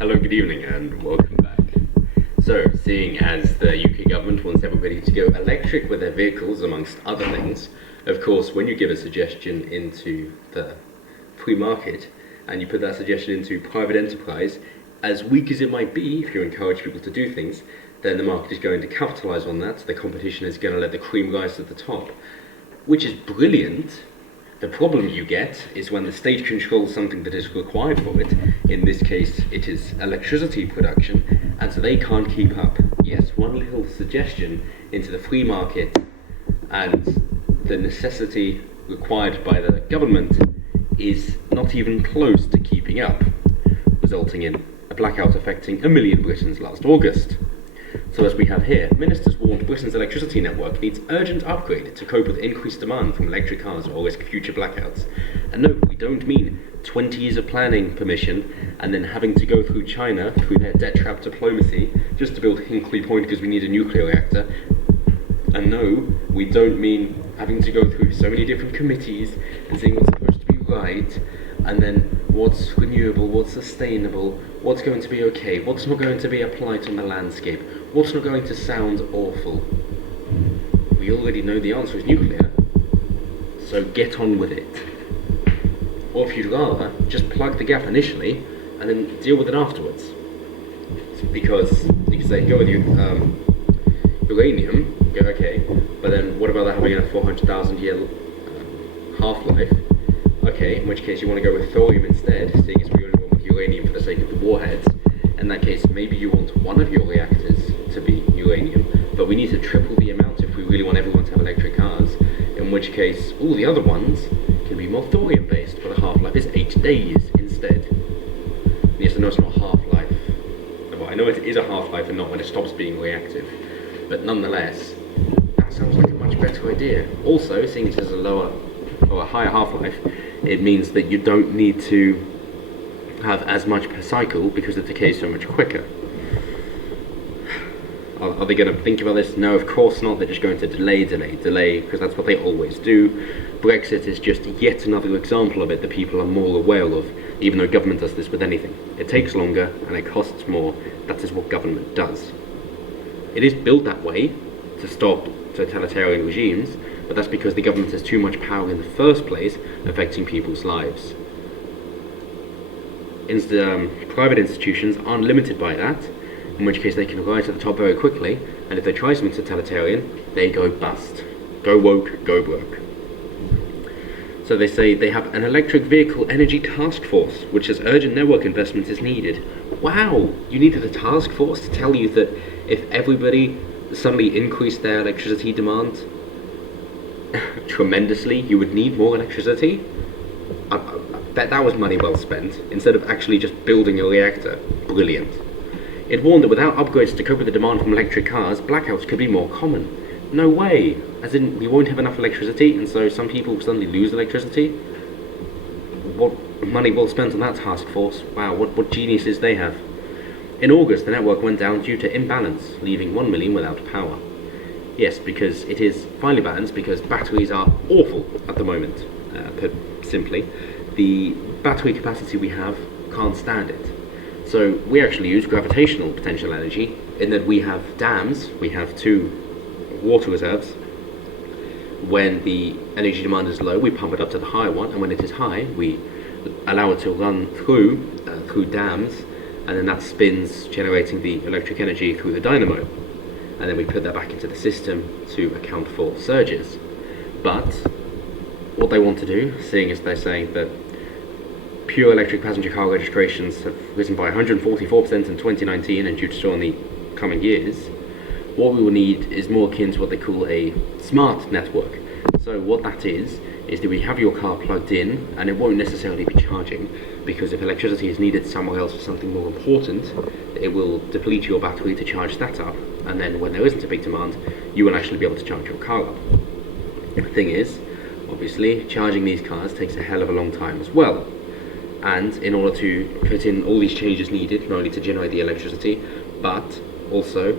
Hello, good evening, and welcome back. So, seeing as the UK government wants everybody to go electric with their vehicles, amongst other things, of course, when you give a suggestion into the free market and you put that suggestion into private enterprise, as weak as it might be, if you encourage people to do things, then the market is going to capitalize on that. The competition is going to let the cream rise to the top, which is brilliant. The problem you get is when the state controls something that is required for it. In this case, it is electricity production, and so they can't keep up. Yes, one little suggestion into the free market and the necessity required by the government is not even close to keeping up, resulting in a blackout affecting 1 million Britons last August. So as we have here, ministers warned Britain's electricity network needs urgent upgrade to cope with increased demand from electric cars or risk future blackouts. And no, we don't mean 20 years of planning permission and then having to go through China through their debt trap diplomacy just to build Hinkley Point because we need a nuclear reactor. And no, we don't mean having to go through so many different committees and seeing what's supposed to be right, and then what's renewable, what's sustainable, what's going to be okay, what's not going to be applied on the landscape, what's not going to sound awful. We already know the answer is nuclear, so get on with it. Or if you'd rather, just plug the gap initially and then deal with it afterwards. Because you can say, go with uranium, go okay, but then what about that having a 400,000 year half-life? Okay, in which case you want to go with thorium instead, seeing as we only went with uranium for the sake of the warheads. In that case, maybe you want one of your reactors to be uranium, but we need to triple the amount if we really want everyone to have electric cars, in which case all the other ones can be more thorium-based, but the half-life is 8 days instead. And yes, I know it's not half-life. Well, I know it is a half-life and not when it stops being reactive, but nonetheless, that sounds like a much better idea. Also, seeing it as a lower or a higher half-life, it means that you don't need to have as much per cycle because it decays so much quicker. Are they going to think about this? No, of course not. They're just going to delay, because that's what they always do. Brexit is just yet another example of it that people are more aware of, even though government does this with anything. It takes longer and it costs more. That is what government does. It is built that way to stop totalitarian regimes, but that's because the government has too much power in the first place, affecting people's lives. Private institutions aren't limited by that, in which case they can rise to the top very quickly, and if they try something totalitarian, they go bust. Go woke, go broke. So they say they have an electric vehicle energy task force, which says urgent network investment is needed. Wow! You needed a task force to tell you that if everybody suddenly increased their electricity demand tremendously, you would need more electricity? I bet that was money well spent, instead of actually just building a reactor. Brilliant. It warned that without upgrades to cope with the demand from electric cars, blackouts could be more common. No way! As in, we won't have enough electricity, and so some people suddenly lose electricity? What money well spent on that task force? Wow, what geniuses they have. In August, the network went down due to imbalance, leaving 1 million without power. Yes, because it is finely balanced, because batteries are awful at the moment, put simply. The battery capacity we have can't stand it. So we actually use gravitational potential energy, in that we have dams, we have 2 water reserves. When the energy demand is low, we pump it up to the higher one, and when it is high, we allow it to run through dams, and then that spins, generating the electric energy through the dynamo. And then we put that back into the system to account for surges. But what they want to do, seeing as they're saying that pure electric passenger car registrations have risen by 144% in 2019 and due to so in the coming years, what we will need is more akin to what they call a smart network. So what that is that we have your car plugged in and it won't necessarily be charging, because if electricity is needed somewhere else for something more important, it will deplete your battery to charge that up, and then when there isn't a big demand, you will actually be able to charge your car up. The thing is, obviously, charging these cars takes a hell of a long time as well. And in order to put in all these changes needed, not only to generate the electricity, but also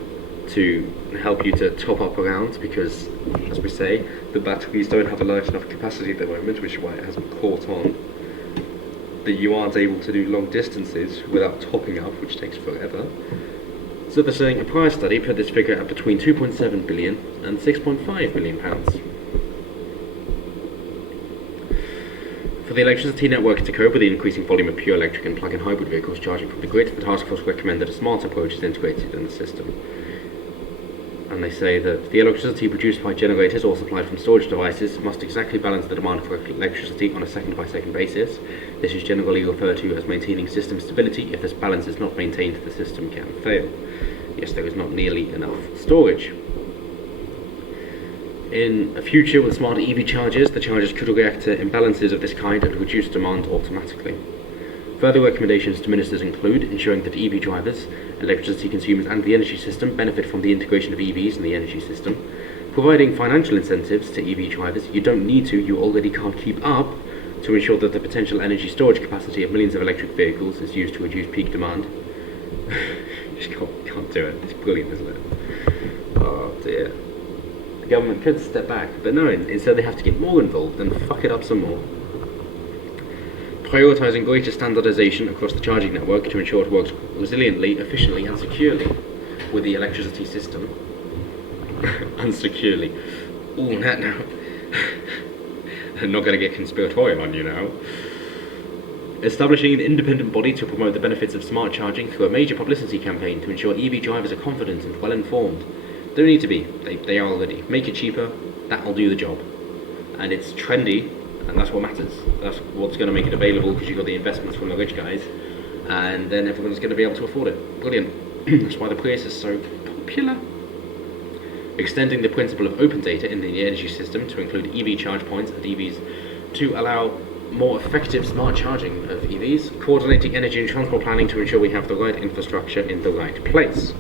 to help you to top up around, because, as we say, the batteries don't have a large enough capacity at the moment, which is why it hasn't caught on. that you aren't able to do long distances without topping up, which takes forever. So they're saying a prior study put this figure at between 2.7 billion and 6.5 billion pounds. For the electricity network to cope with the increasing volume of pure electric and plug-in hybrid vehicles charging from the grid, the task force recommended a smart approach is integrated in the system. And they say that the electricity produced by generators or supplied from storage devices must exactly balance the demand for electricity on a second-by-second basis. This is generally referred to as maintaining system stability. If this balance is not maintained, the system can fail. Yes, there is not nearly enough storage. In a future with smart EV chargers, the chargers could react to imbalances of this kind and reduce demand automatically. Further recommendations to ministers include ensuring that EV drivers, electricity consumers and the energy system benefit from the integration of EVs in the energy system, providing financial incentives to EV drivers. You don't need to, you already can't keep up, to ensure that the potential energy storage capacity of millions of electric vehicles is used to reduce peak demand. You just can't do it. It's brilliant, isn't it? Oh dear. The government could step back, but no, instead they have to get more involved and fuck it up some more. Prioritising greater standardisation across the charging network to ensure it works resiliently, efficiently and securely with the electricity system. Unsecurely. Ooh, no. I'm not going to get conspiratorial on you now. Establishing an independent body to promote the benefits of smart charging through a major publicity campaign to ensure EV drivers are confident and well informed. Don't need to be, they are already. Make it cheaper, that'll do the job. And it's trendy, and that's what matters. That's what's going to make it available, because you've got the investments from the rich guys, and then everyone's going to be able to afford it. Brilliant. That's why the Prius is so popular. Extending the principle of open data in the energy system to include EV charge points and EVs to allow more effective smart charging of EVs. Coordinating energy and transport planning to ensure we have the right infrastructure in the right place.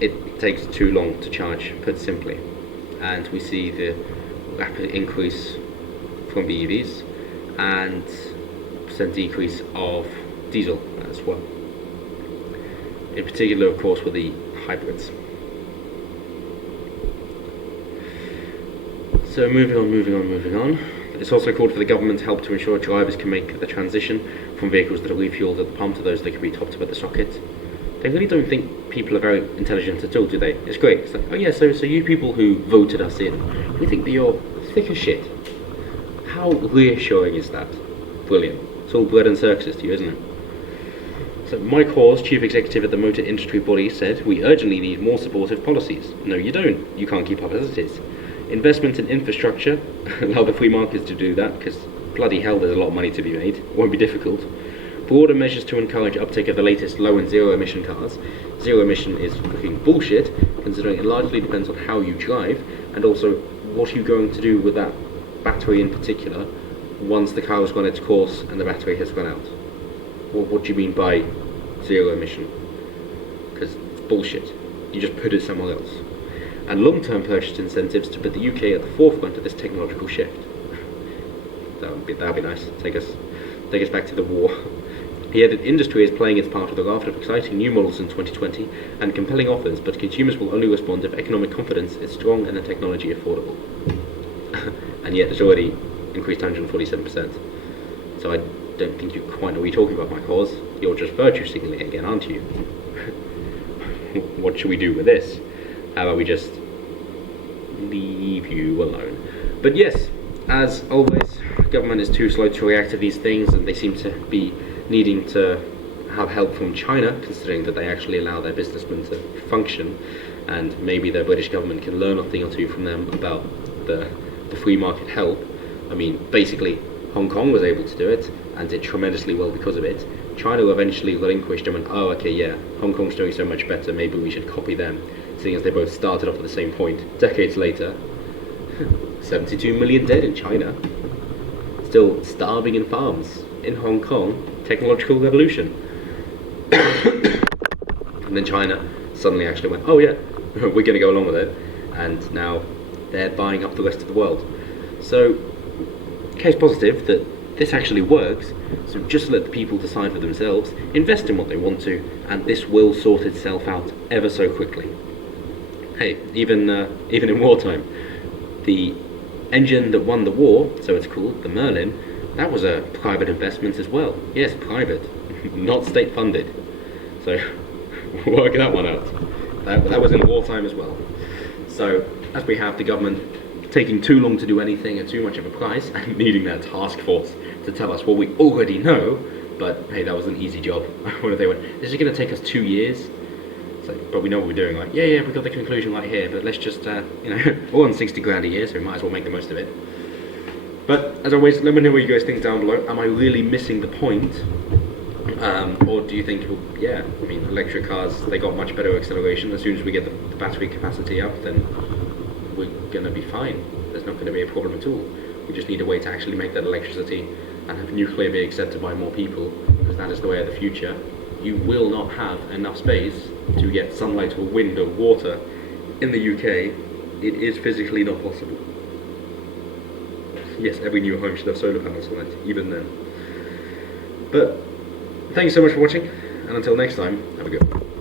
It takes too long to charge, put simply, and we see the rapid increase from the EVs and percent decrease of diesel as well. In particular, of course, with the hybrids. So moving on. It's also called for the government to help to ensure drivers can make the transition from vehicles that are refueled at the pump to those that can be topped up at the socket. They really don't think people are very intelligent at all, do they? It's great. It's like, oh yeah, so you people who voted us in, we think that you're thick as shit. How reassuring is that? Brilliant. It's all bread and circuses to you, isn't it? So Mike Hawes, chief executive at the motor industry body, said, "We urgently need more supportive policies." No, you don't. You can't keep up as it is. Investment in infrastructure, allow the free markets to do that, because bloody hell there's a lot of money to be made. It won't be difficult. Broader measures to encourage uptake of the latest low and zero emission cars. Zero emission is fucking bullshit, considering it largely depends on how you drive, and also what are you going to do with that battery in particular once the car has gone its course and the battery has run out. What do you mean by zero emission? Because it's bullshit. You just put it somewhere else. And long-term purchase incentives to put the UK at the forefront of this technological shift. That'd be nice. Take us back to the war. He added, industry is playing its part with a raft of exciting new models in 2020 and compelling offers, but consumers will only respond if economic confidence is strong and the technology affordable. And yet it's already increased 147%. So I don't think you quite know what you're talking about, Mike Hawes. You're just virtue signaling again, aren't you? What should we do with this? How about we just leave you alone? But yes, as always, government is too slow to react to these things, and they seem to be needing to have help from China, considering that they actually allow their businessmen to function, and maybe the British government can learn a thing or two from them about the free market help. I mean, basically, Hong Kong was able to do it, and did tremendously well because of it. China eventually relinquished them and, oh, okay, yeah, Hong Kong's doing so much better, maybe we should copy them, seeing as they both started off at the same point. Decades later, 72 million dead in China, still starving in farms. In Hong Kong, technological revolution. And then China suddenly actually went, oh yeah, we're going to go along with it, and now they're buying up the rest of the world. So, case positive that this actually works, so just let the people decide for themselves, invest in what they want to, and this will sort itself out ever so quickly. Hey, even in wartime, the engine that won the war, so it's called, the Merlin, That was a private investment as well. Yes, private, not state funded. So work that one out. That was in wartime as well. So as we have the government taking too long to do anything at too much of a price and needing that task force to tell us what we already know, but hey, that was an easy job. What if they went, this is going to take us 2 years? It's like, but we know what we're doing. Like, yeah, we got the conclusion right here, but let's just, we're on 60 grand a year, so we might as well make the most of it. But as always, let me know what you guys think down below. Am I really missing the point? Or do you think, yeah, I mean, electric cars, they got much better acceleration. As soon as we get the battery capacity up, then we're going to be fine. There's not going to be a problem at all. We just need a way to actually make that electricity and have nuclear be accepted by more people, because that is the way of the future. You will not have enough space to get sunlight or wind or water in the UK. It is physically not possible. Yes, every new home should have solar panels on it, even then. But thank you so much for watching, and until next time, have a good one.